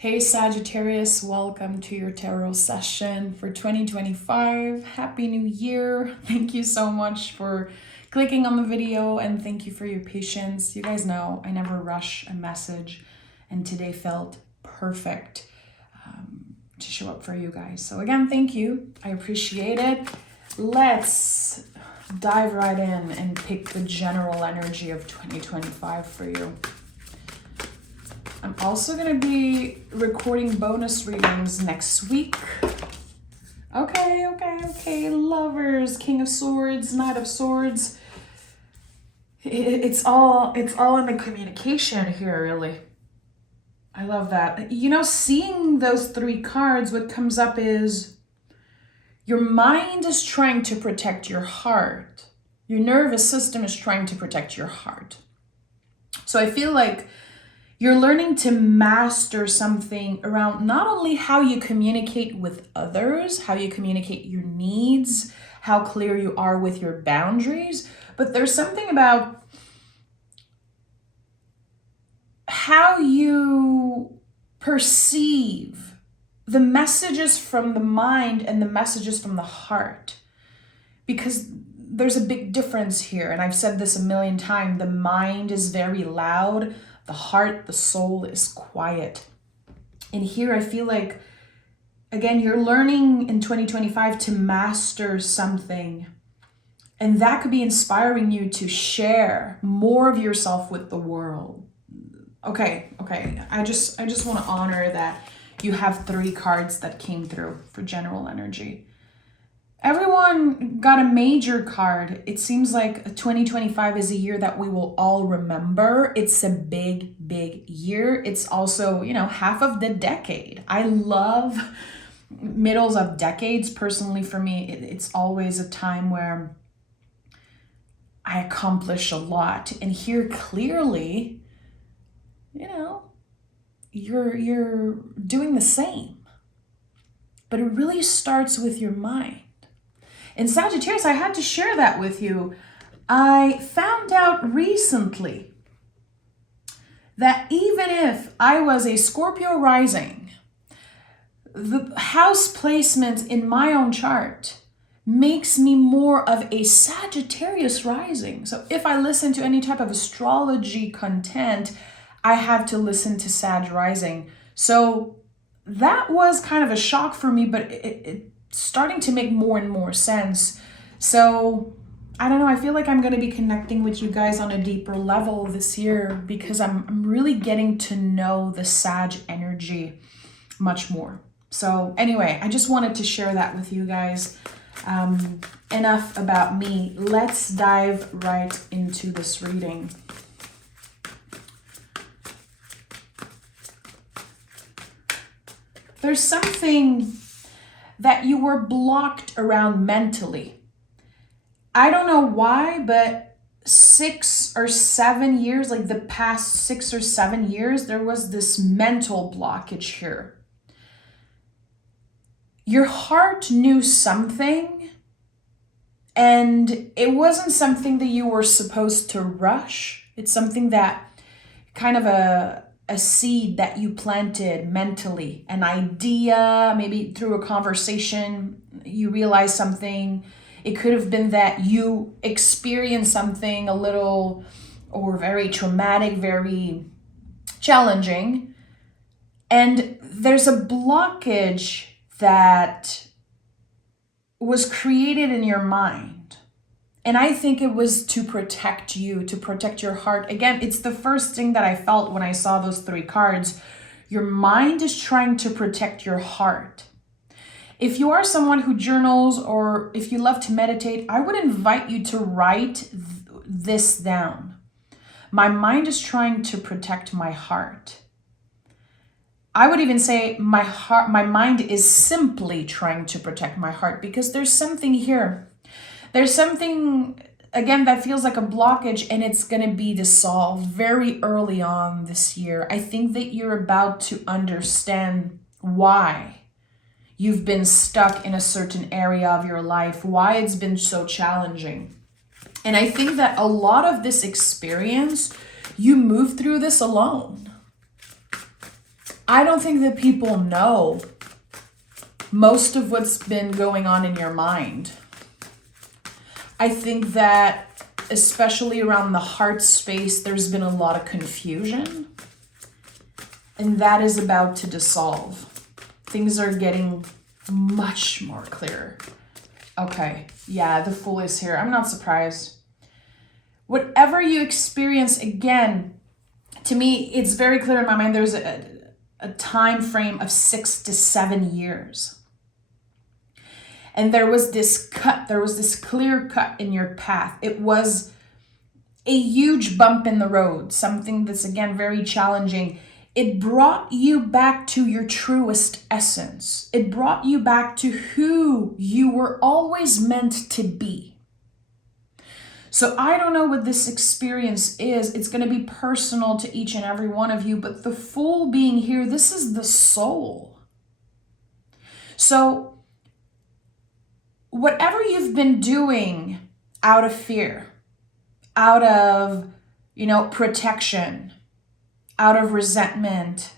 Hey Sagittarius, welcome to your tarot session for 2025. Happy New Year. Thank you so much for clicking on the video and thank you for your patience. You guys know I never rush a message and today felt perfect to show up for you guys. So again, thank you. I appreciate it. Let's dive right in and pick the general energy of 2025 for you. I'm also going to be recording bonus readings next week. Okay. Lovers, King of Swords, Knight of Swords. It's all in the communication here, really. I love that. You know, seeing those three cards, what comes up is your mind is trying to protect your heart. Your nervous system is trying to protect your heart. So I feel like you're learning to master something around not only how you communicate with others, how you communicate your needs, how clear you are with your boundaries, but there's something about how you perceive the messages from the mind and the messages from the heart. Because there's a big difference here, and I've said this a million times. The mind is very loud. The heart, the soul is quiet. And here I feel like, again, you're learning in 2025 to master something. And that could be inspiring you to share more of yourself with the world. Okay. I just want to honor that you have three cards that came through for general energy. Everyone got a major card. It seems like 2025 is a year that we will all remember. It's a big year. It's also, half of the decade. I love middles of decades. Personally, for me, it's always a time where I accomplish a lot. And here clearly, you're doing the same. But it really starts with your mind. In Sagittarius, I had to share that with you. I found out recently that even if I was a Scorpio rising, the house placement in my own chart makes me more of a Sagittarius rising. So if I listen to any type of astrology content, I have to listen to Sag rising. So that was kind of a shock for me, but it's starting to make more and more sense. So I don't know, I feel like I'm going to be connecting with you guys on a deeper level this year because I'm really getting to know the Sag energy much more. So anyway, I just wanted to share that with you guys. Enough about me. Let's dive right into this reading. There's something that you were blocked around mentally. I don't know why, but 6 or 7 years, like the past 6 or 7 years, there was this mental blockage here. Your heart knew something, and it wasn't something that you were supposed to rush. It's something that kind of a seed that you planted mentally, an idea, maybe through a conversation, you realize something. It could have been that you experienced something a little or very traumatic, very challenging. And there's a blockage that was created in your mind. And I think it was to protect you, to protect your heart. Again, it's the first thing that I felt when I saw those three cards. Your mind is trying to protect your heart. If you are someone who journals or if you love to meditate, I would invite you to write this down. My mind is trying to protect my heart. I would even say my mind is simply trying to protect my heart because there's something here. There's something, again, that feels like a blockage and it's going to be dissolved very early on this year. I think that you're about to understand why you've been stuck in a certain area of your life, why it's been so challenging. And I think that a lot of this experience, you move through this alone. I don't think that people know most of what's been going on in your mind. I think that especially around the heart space, there's been a lot of confusion, and that is about to dissolve. Things are getting much more clear. Okay, yeah, the Fool is here. I'm not surprised. Whatever you experience, again, to me, it's very clear in my mind, there's a time frame of 6 to 7 years. And there was this clear cut in your path. It was a huge bump in the road, something that's, again, very challenging. It brought you back to your truest essence. It brought you back to who you were always meant to be. So I don't know what this experience is. It's going to be personal to each and every one of you, but the Fool being here, this is the soul. So whatever you've been doing out of fear, out of, protection, out of resentment,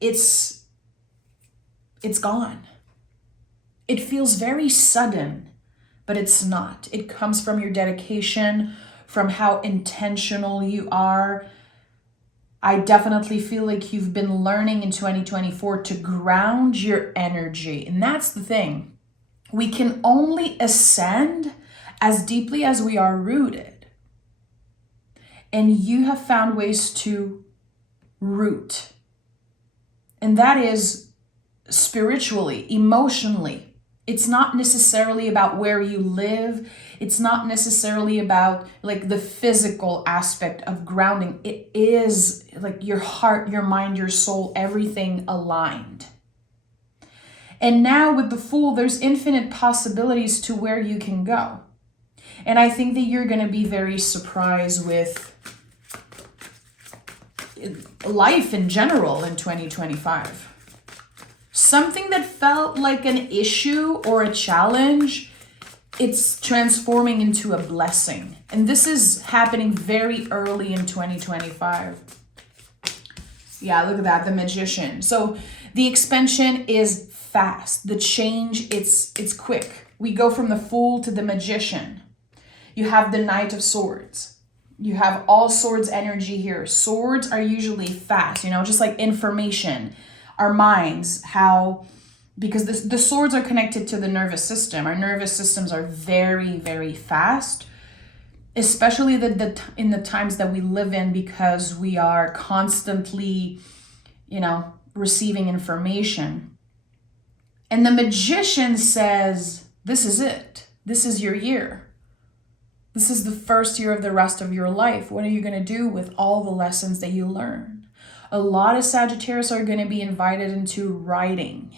it's gone. It feels very sudden, but it's not. It comes from your dedication, from how intentional you are. I definitely feel like you've been learning in 2024 to ground your energy. And that's the thing. We can only ascend as deeply as we are rooted. And you have found ways to root. And that is spiritually, emotionally. It's not necessarily about where you live. It's not necessarily about like the physical aspect of grounding. It is like your heart, your mind, your soul, everything aligned. And now with the Fool, there's infinite possibilities to where you can go. And I think that you're going to be very surprised with life in general in 2025. Something that felt like an issue or a challenge, it's transforming into a blessing. And this is happening very early in 2025. Yeah, look at that, the Magician. So the expansion is fast. The change, it's quick. We go from the Fool to the Magician. You have the Knight of Swords. You have all swords energy here. Swords are usually fast, just like information. Our minds, because the swords are connected to the nervous system. Our nervous systems are very, very fast, especially in the times that we live in, because we are constantly, receiving information. And the Magician says, this is it. This is your year. This is the first year of the rest of your life. What are you going to do with all the lessons that you learn? A lot of Sagittarius are going to be invited into writing,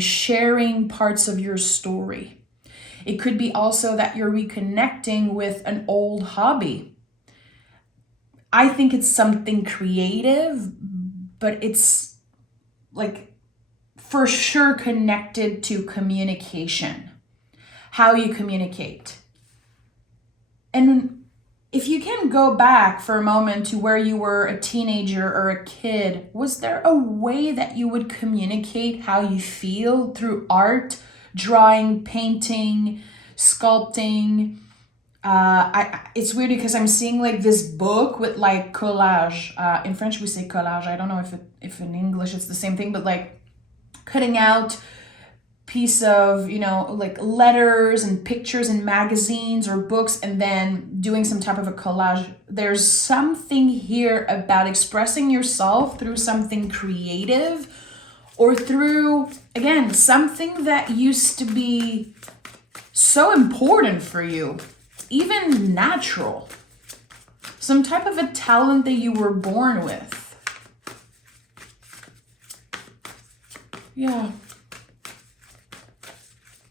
sharing parts of your story. It could be also that you're reconnecting with an old hobby. I think it's something creative, but it's like for sure connected to communication, how you communicate. And if you can go back for a moment to where you were a teenager or a kid, was there a way that you would communicate how you feel through art, drawing, painting, sculpting? It's weird because I'm seeing like this book with like collage. In French we say collage. I don't know if in English it's the same thing, but like cutting out piece of, like letters and pictures in magazines or books and then doing some type of a collage. There's something here about expressing yourself through something creative or through, again, something that used to be so important for you, even natural. Some type of a talent that you were born with. Yeah.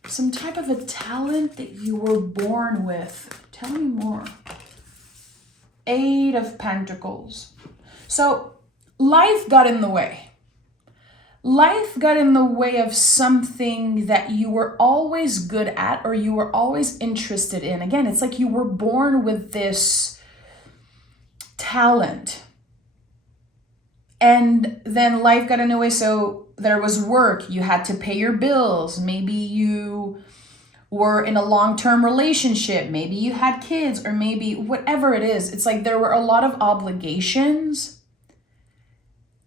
Some type of a talent that you were born with. Tell me more. 8 of Pentacles. So life got in the way. Life got in the way of something that you were always good at or you were always interested in. Again, it's like you were born with this talent. And then life got in the way. So there was work. You had to pay your bills. Maybe you were in a long-term relationship. Maybe you had kids, or maybe whatever it is. It's like there were a lot of obligations,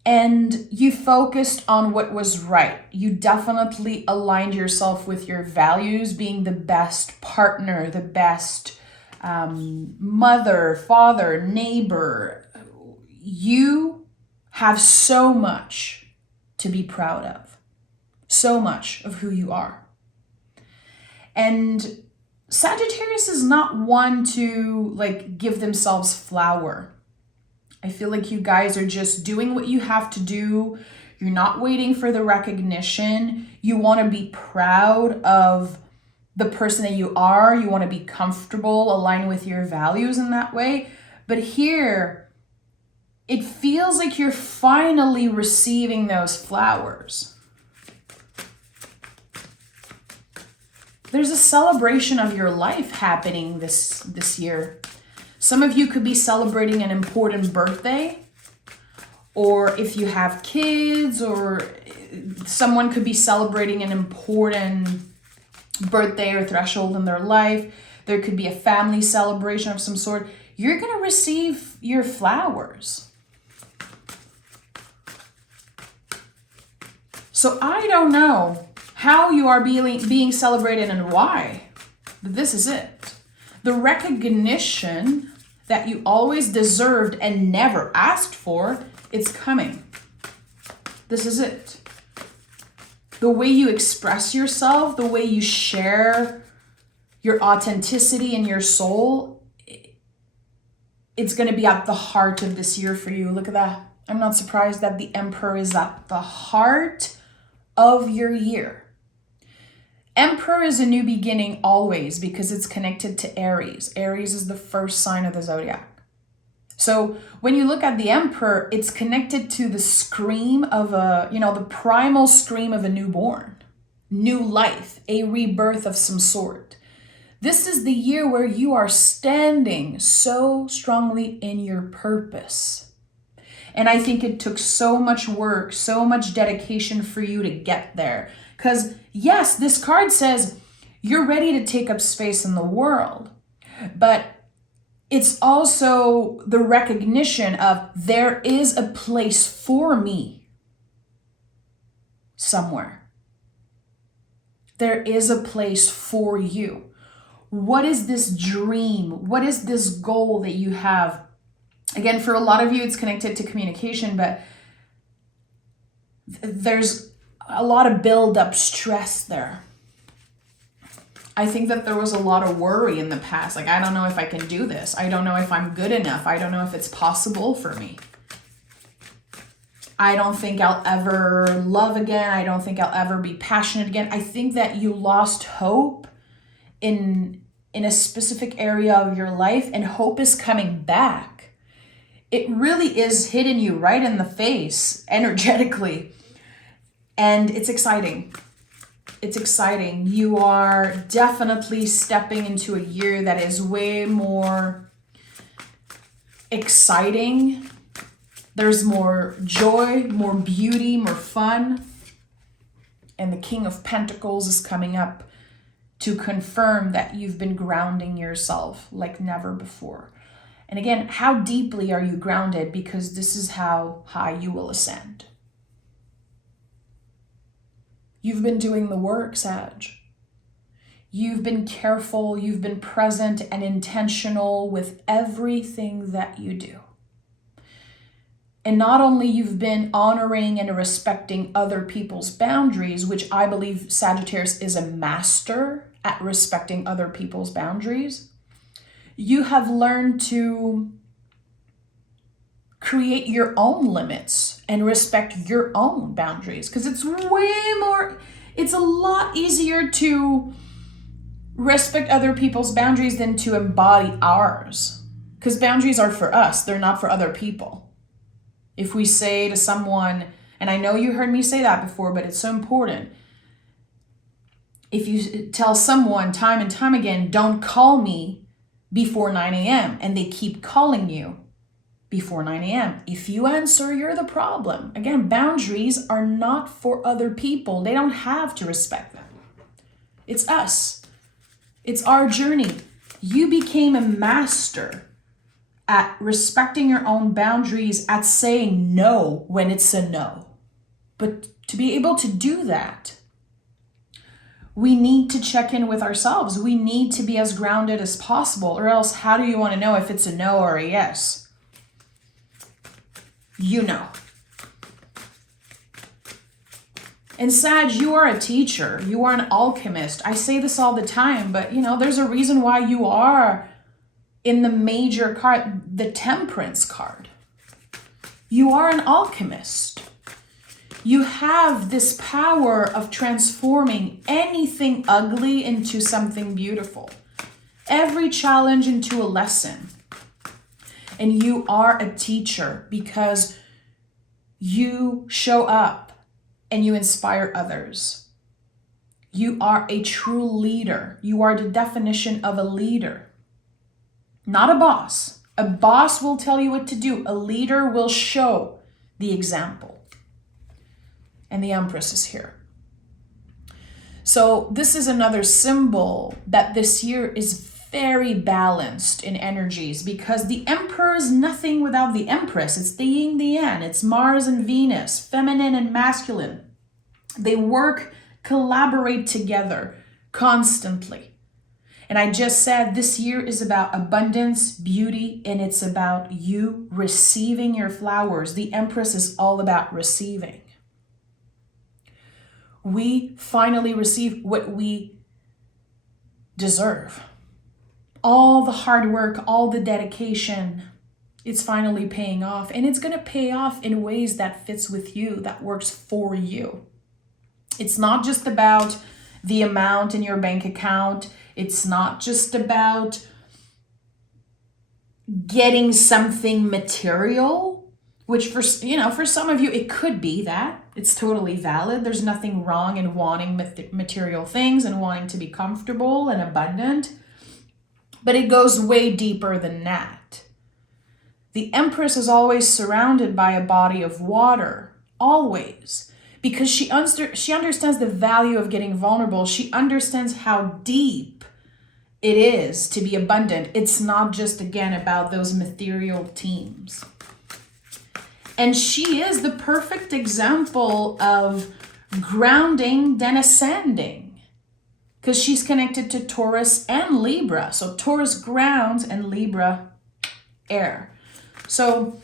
and you focused on what was right. You definitely aligned yourself with your values, being the best partner, the best mother, father, neighbor. You have so much to be proud of, so much of who you are. And Sagittarius is not one to like give themselves flower. I feel like you guys are just doing what you have to do. You're not waiting for the recognition. You want to be proud of the person that you are. You want to be comfortable, align with your values in that way. But here, it feels like you're finally receiving those flowers. There's a celebration of your life happening this year. Some of you could be celebrating an important birthday, or if you have kids, or someone could be celebrating an important birthday or threshold in their life. There could be a family celebration of some sort. You're going to receive your flowers. So I don't know how you are being celebrated and why, but this is it. The recognition that you always deserved and never asked for, it's coming. This is it. The way you express yourself, the way you share your authenticity and your soul, it's going to be at the heart of this year for you. Look at that. I'm not surprised that the Emperor is at the heart of your year. Emperor is a new beginning always because it's connected to Aries. Aries is the first sign of the zodiac. So when you look at the Emperor, it's connected to the scream of the primal scream of a newborn, new life, a rebirth of some sort. This is the year where you are standing so strongly in your purpose. And I think it took so much work, so much dedication for you to get there. Because yes, this card says you're ready to take up space in the world, but it's also the recognition of there is a place for me somewhere. There is a place for you. What is this dream? What is this goal that you have? Again, for a lot of you, it's connected to communication, but there's a lot of build-up stress there. I think that there was a lot of worry in the past. Like, I don't know if I can do this. I don't know if I'm good enough. I don't know if it's possible for me. I don't think I'll ever love again. I don't think I'll ever be passionate again. I think that you lost hope in a specific area of your life, and hope is coming back. It really is hitting you right in the face energetically. And it's exciting. It's exciting. You are definitely stepping into a year that is way more exciting. There's more joy, more beauty, more fun. And the King of Pentacles is coming up to confirm that you've been grounding yourself like never before. And again, how deeply are you grounded? Because this is how high you will ascend. You've been doing the work, Sag. You've been careful, you've been present and intentional with everything that you do. And not only you've been honoring and respecting other people's boundaries, which I believe Sagittarius is a master at respecting other people's boundaries, you have learned to create your own limits and respect your own boundaries, because it's a lot easier to respect other people's boundaries than to embody ours, because boundaries are for us, they're not for other people. If we say to someone, and I know you heard me say that before, but it's so important. If you tell someone time and time again, don't call me before 9 a.m. and they keep calling you, before 9 a.m. If you answer, you're the problem. Again, boundaries are not for other people. They don't have to respect them. It's us. It's our journey. You became a master at respecting your own boundaries, at saying no when it's a no. But to be able to do that, we need to check in with ourselves. We need to be as grounded as possible, or else how do you want to know if it's a no or a yes? You know. And Sag, you are a teacher. You are an alchemist. I say this all the time, but there's a reason why you are in the major card, the Temperance card. You are an alchemist. You have this power of transforming anything ugly into something beautiful. Every challenge into a lesson. And you are a teacher because you show up and you inspire others. You are a true leader. You are the definition of a leader, not a boss. A boss will tell you what to do. A leader will show the example. And the Empress is here. So this is another symbol that this year is very balanced in energies, because the Emperor is nothing without the Empress. It's the yin, the yang. It's Mars and Venus, feminine and masculine. They work, collaborate together constantly. And I just said this year is about abundance, beauty, and it's about you receiving your flowers. The Empress is all about receiving. We finally receive what we deserve. All the hard work, all the dedication, it's finally paying off. And it's going to pay off in ways that fits with you, that works for you. It's not just about the amount in your bank account. It's not just about getting something material, which for some of you, it could be that. It's totally valid. There's nothing wrong in wanting material things and wanting to be comfortable and abundant. But it goes way deeper than that. The Empress is always surrounded by a body of water, always, because she understands the value of getting vulnerable. She understands how deep it is to be abundant. It's not just, again, about those material teams. And she is the perfect example of grounding then ascending, because she's connected to Taurus and Libra. So Taurus grounds and Libra air. So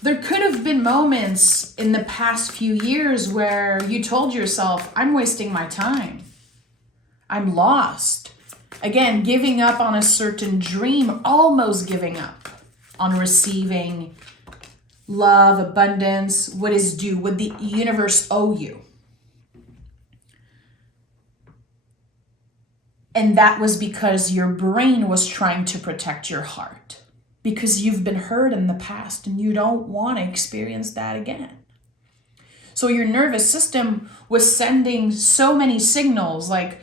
there could have been moments in the past few years where you told yourself, I'm wasting my time. I'm lost. Again, giving up on a certain dream, almost giving up on receiving love, abundance, what is due, what the universe owe you. And that was because your brain was trying to protect your heart, because you've been hurt in the past and you don't want to experience that again. So your nervous system was sending so many signals like,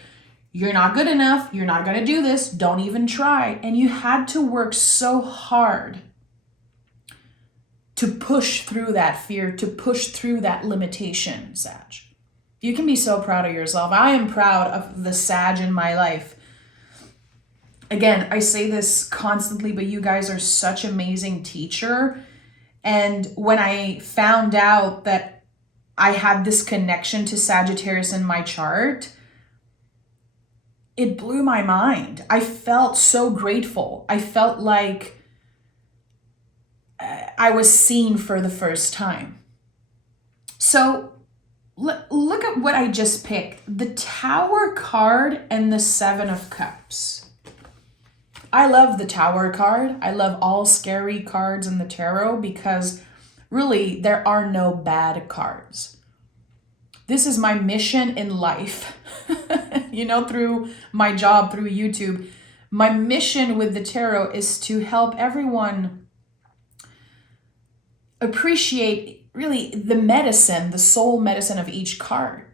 you're not good enough, you're not going to do this, don't even try. And you had to work so hard to push through that fear, to push through that limitation, Sag. You can be so proud of yourself. I am proud of the Sag in my life. Again, I say this constantly, but you guys are such an amazing teacher. And when I found out that I had this connection to Sagittarius in my chart, it blew my mind. I felt so grateful. I felt like I was seen for the first time. So look at what I just picked. The Tower card and the Seven of Cups. I love the Tower card. I love all scary cards in the tarot because really there are no bad cards. This is my mission in life. Through my job, through YouTube, my mission with the tarot is to help everyone appreciate really the medicine, the soul medicine of each card.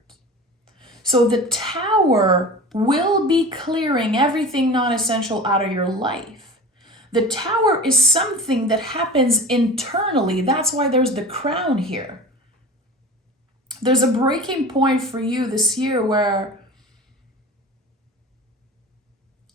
So the Tower will be clearing everything non-essential out of your life. The Tower is something that happens internally. That's why there's the crown here. There's a breaking point for you this year where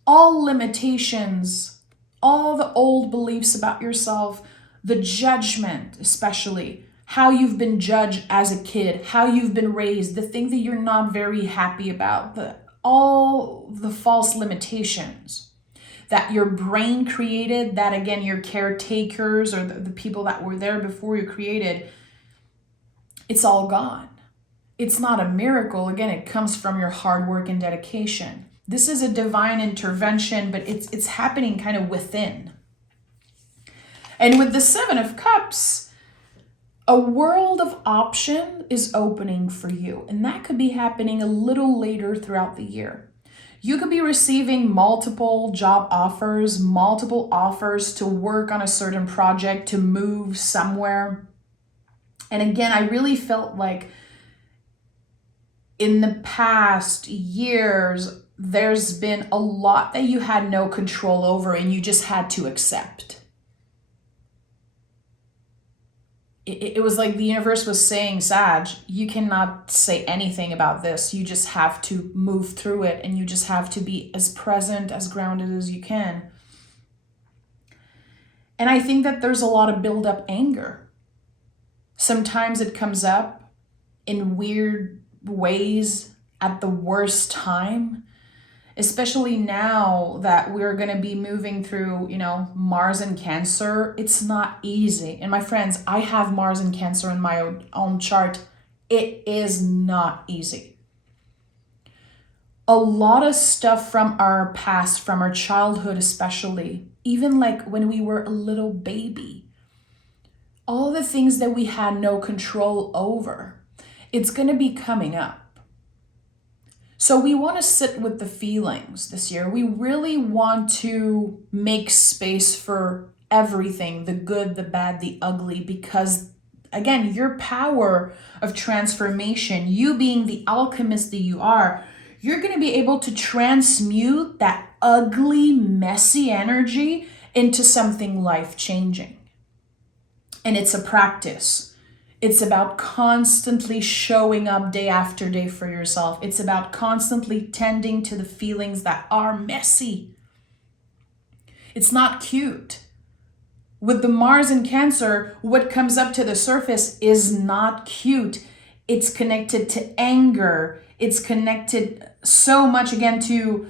all limitations, all the old beliefs about yourself, the judgment especially, how you've been judged as a kid, how you've been raised, the thing that you're not very happy about, all the false limitations that your brain created, that again, your caretakers or the people that were there before you created, it's all gone. It's not a miracle. Again, it comes from your hard work and dedication. This is a divine intervention, but it's happening kind of within. And with the Seven of Cups, a world of option is opening for you. And that could be happening a little later throughout the year. You could be receiving multiple job offers, multiple offers to work on a certain project, to move somewhere. And again, I really felt like in the past years, there's been a lot that you had no control over and you just had to accept. It was like the universe was saying, Sag, you cannot say anything about this. You just have to move through it, and you just have to be as present, as grounded as you can. And I think that there's a lot of build-up anger. Sometimes it comes up in weird ways at the worst time, especially now that we're going to be moving through, Mars and Cancer. It's not easy. And my friends, I have Mars and Cancer in my own chart. It is not easy. A lot of stuff from our past, from our childhood especially, even like when we were a little baby, all the things that we had no control over, it's going to be coming up. So we want to sit with the feelings this year. We really want to make space for everything, the good, the bad, the ugly, because again, your power of transformation, you being the alchemist that you are, you're going to be able to transmute that ugly, messy energy into something life-changing. And it's a practice. It's about constantly showing up day after day for yourself. It's about constantly tending to the feelings that are messy. It's not cute. With the Mars in Cancer, what comes up to the surface is not cute. It's connected to anger. It's connected so much again to,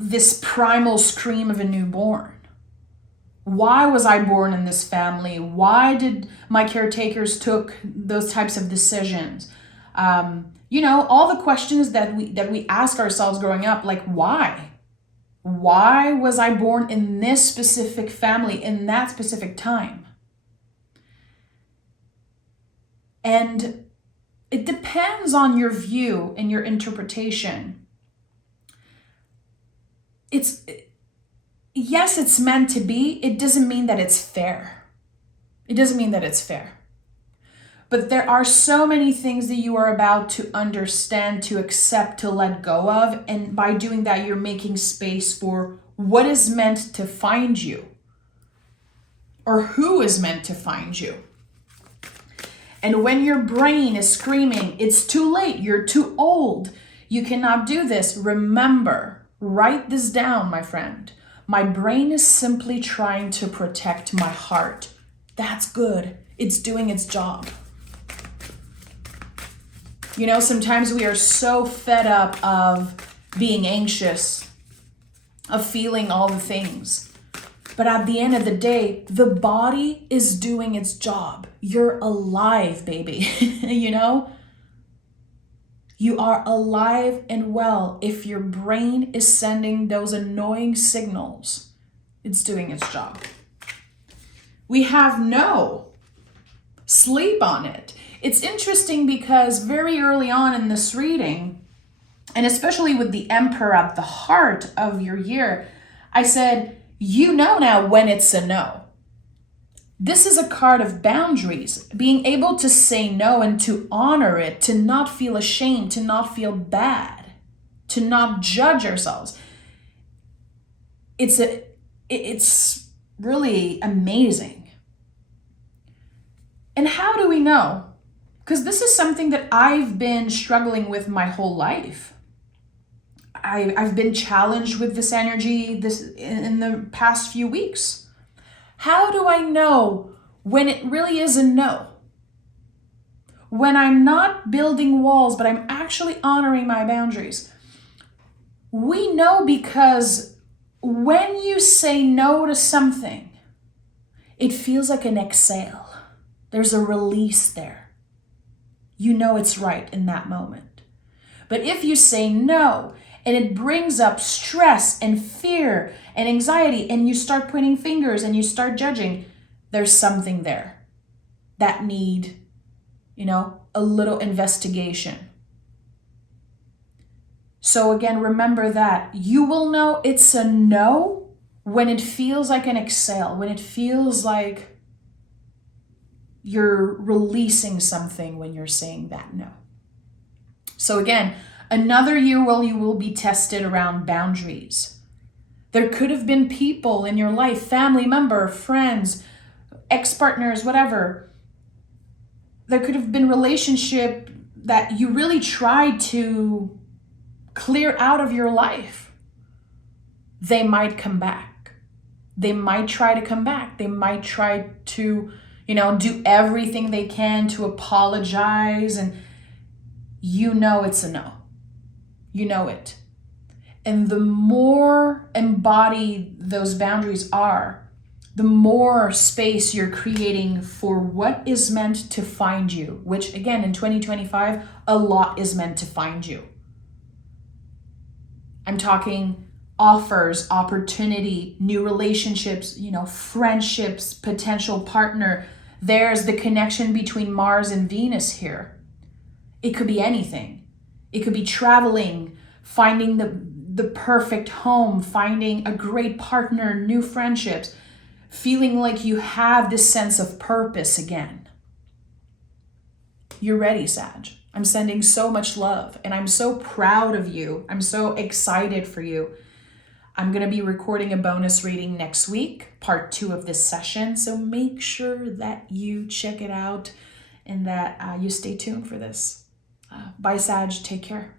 this primal scream of a newborn. Why was I born in this family? Why did my caretakers took those types of decisions? All the questions that we ask ourselves growing up, like why? Why was I born in this specific family in that specific time? And it depends on your view and your interpretation. Yes, it's meant to be. It doesn't mean that it's fair. It doesn't mean that it's fair. But there are so many things that you are about to understand, to accept, to let go of. And by doing that, you're making space for what is meant to find you, or who is meant to find you. And when your brain is screaming, it's too late, you're too old, you cannot do this, remember, write this down, my friend. My brain is simply trying to protect my heart. That's good. It's doing its job. Sometimes we are so fed up of being anxious, of feeling all the things. But at the end of the day, the body is doing its job. You're alive, baby. You are alive and well. If your brain is sending those annoying signals, it's doing its job. We have no sleep on it. It's interesting because very early on in this reading, and especially with the Emperor at the heart of your year, I said, now when it's a no. This is a card of boundaries, being able to say no and to honor it, to not feel ashamed, to not feel bad, to not judge ourselves. It's it's really amazing. And how do we know? Because this is something that I've been struggling with my whole life. I've been challenged with this energy in the past few weeks. How do I know when it really is a no? When I'm not building walls, but I'm actually honoring my boundaries. We know because when you say no to something, it feels like an exhale. There's a release there. You know it's right in that moment. But if you say no, and it brings up stress and fear and anxiety, and you start pointing fingers and you start judging, there's something there that need, a little investigation. So again, remember that you will know it's a no when it feels like an exhale, when it feels like you're releasing something when you're saying that no. So again, another year where you will be tested around boundaries. There could have been people in your life, family member, friends, ex-partners, whatever. There could have been relationship that you really tried to clear out of your life. They might come back. They might try to come back. They might try to, do everything they can to apologize, and it's a no. You know it. And the more embodied those boundaries are, the more space you're creating for what is meant to find you, which again, in 2025, a lot is meant to find you. I'm talking offers, opportunity, new relationships, friendships, potential partner. There's the connection between Mars and Venus here. It could be anything. It could be traveling, finding the perfect home, finding a great partner, new friendships, feeling like you have this sense of purpose again. You're ready, Sag. I'm sending so much love, and I'm so proud of you. I'm so excited for you. I'm going to be recording a bonus reading next week, part 2 of this session. So make sure that you check it out and that you stay tuned for this. Bye, Sag. Take care.